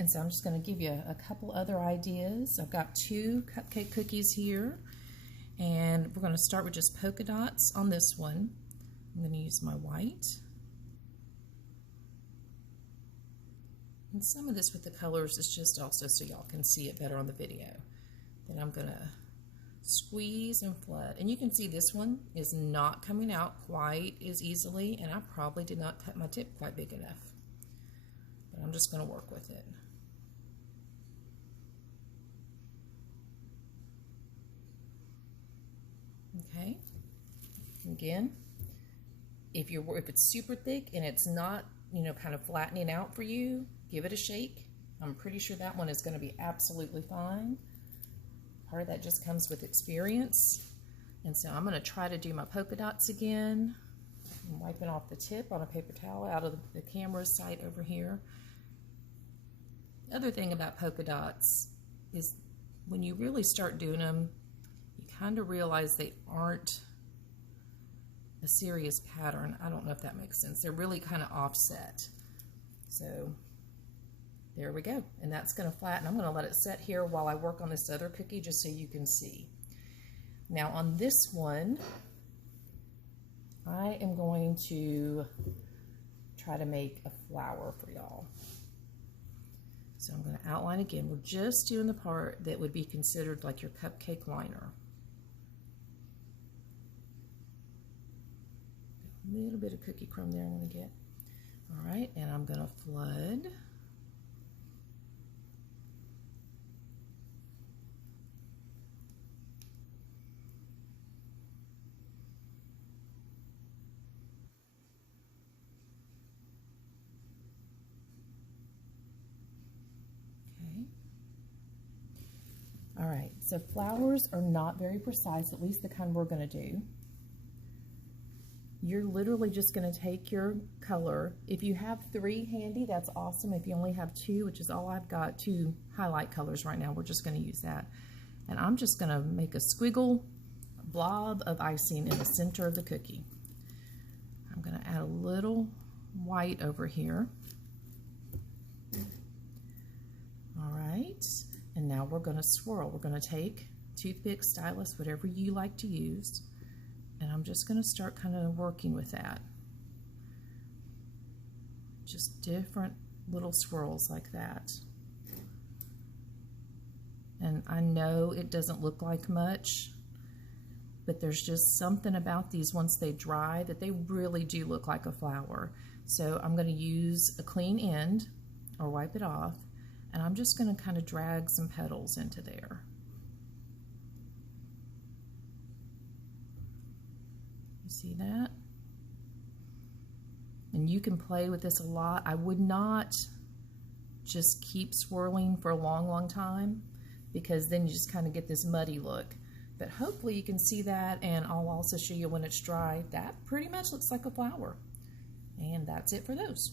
and so I'm just going to give you a couple other ideas. I've got 2 cupcake cookies here, and we're going to start with just polka dots on this one. I'm going to use my white. And some of this with the colors is just also so y'all can see it better on the video. Then I'm going to squeeze and flood. And you can see this one is not coming out quite as easily, and I probably did not cut my tip quite big enough. But I'm just going to work with it. Okay. Again, if it's super thick and it's not, you know, kind of flattening out for you, give it a shake. I'm pretty sure that one is going to be absolutely fine. Part of that just comes with experience. And so I'm going to try to do my polka dots again. I'm wiping off the tip on a paper towel out of the camera sight over here. The other thing about polka dots is when you really start doing them, you kind of realize they aren't a serious pattern. I don't know if that makes sense. They're really kind of offset. So there we go. And that's going to flatten. I'm going to let it set here while I work on this other cookie just so you can see. Now on this one, I am going to try to make a flower for y'all. So I'm going to outline again. We're just doing the part that would be considered like your cupcake liner. A little bit of cookie crumb there I'm going to get. All right, and I'm going to flood. All right, so flowers are not very precise, at least the kind we're going to do. You're literally just going to take your color. If you have 3 handy, that's awesome. If you only have 2, which is all I've got, 2 highlight colors right now, we're just going to use that. And I'm just going to make a squiggle blob of icing in the center of the cookie. I'm going to add a little white over here. All right. And now we're going to swirl. We're going to take toothpick, stylus, whatever you like to use, and I'm just going to start kind of working with that. Just different little swirls like that. And I know it doesn't look like much, but there's just something about these once they dry that they really do look like a flower. So I'm going to use a clean end or wipe it off. And I'm just going to kind of drag some petals into there. You see that? And you can play with this a lot. I would not just keep swirling for a long, long time, because then you just kind of get this muddy look. But hopefully you can see that, and I'll also show you when it's dry. That pretty much looks like a flower. And that's it for those.